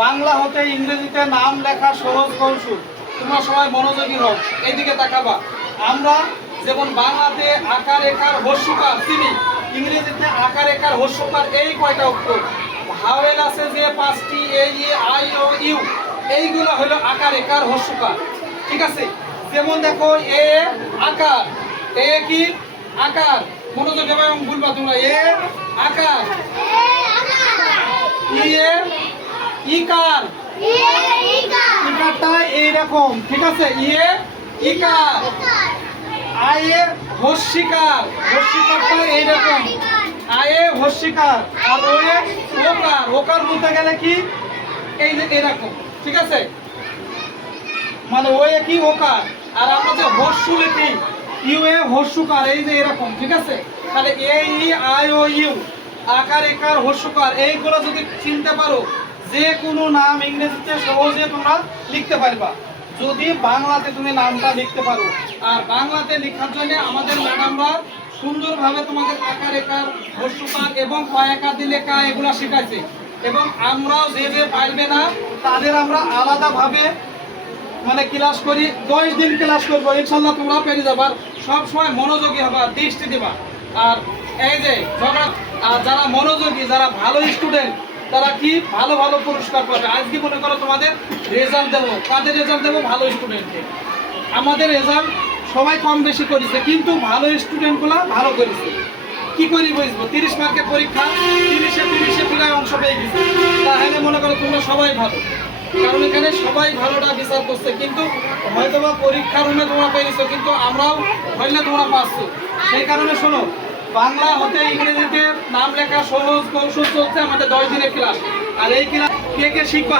বাংলা হতে ইংরেজিতে নাম লেখা সহজ কৌশল। তোমরা সবাই মনোযোগী হও, এইদিকে তাকাবা। আমরা যেমন বাংলাতে আকার একার হস্যকার চিনি, ইংরেজিতে আকার একার হস্যকার এই কয়টা অক্ষর। ভাওয়েল আছে যে 5টি, এ ই আই ও ইউ, এইগুলো হলো আকার একার হস্যকার। ঠিক আছে, যেমন দেখো এ আকার, এ কি আকার, মনোযোগ এবং ভুলবা তোমরা। এ আকার, ই এ ইকার, ইকারটা এইরকম। ঠিক আছে, ইয়ে ইকার। আয়ের হস্যিকার, হস্যিকারটা এইরকম, আয়ে হস্যিকার। আর ওয়ে ওকার, ওকার বলতে গেলে কি এই যে এরকম। ঠিক আছে, মানে ওয়ে কি ওকার। আর আমরা যে হস্যু লিখি ইউ এ হস্যকার, এই যে এরকম। ঠিক আছে, তাহলে এ ই আই ও ইউ আকার একার হস্যকার, এইগুলো যদি চিনতে পারো যে কোনো নাম ইংরেজিতে সহজে তোমরা লিখতে পারবা যদি বাংলাতে তুমি নামটা লিখতে পারো। আর বাংলাতে লেখার জন্য আমাদের ম্যাডামরা সুন্দরভাবে তোমাদের আকার একার হস্যকার এবং কয়াকার দিয়ে লেখা এগুলো শেখাইছে। এবং আমরাও যে পারবে না তাদের আমরা আলাদাভাবে মানে ক্লাস করি, 10 দিন ক্লাস করবো, ইনশাল্লাহ তোমরা পেরে যাবার। সব সময় মনোযোগী হবা, দৃষ্টি দিবা। আর এই যে যারা মনোযোগী, যারা ভালো স্টুডেন্ট, তারা কি ভালো ভালো পুরস্কার পাবে। আজকে মনে করো তোমাদের রেজাল্ট দেবো, কাদের রেজাল্ট দেবো? ভালো স্টুডেন্টকে। আমাদের রেজাল্ট সবাই কম বেশি করেছে, কিন্তু ভালো স্টুডেন্টগুলো ভালো করেছে। কি করি বুঝবো? 30 মার্কের পরীক্ষা, 30-এ প্রায় অংশ পেয়ে গেছে। তাহলে মনে করো তোমরা সবাই ভালো, কারণ এখানে সবাই ভালোটা বিচার করছে। কিন্তু হয়তো বা পরীক্ষার রুমে তোমরা পেয়েছো, কিন্তু আমরাও হইলে তোমরা পাচ্ছ। সেই কারণে শোনো, বাংলা হতে ইংরেজিতে নাম লেখা সহজ কৌশল চলছে আমাদের 10 দিনের ক্লাস। আর এই ক্লাস কে কে শিখবা?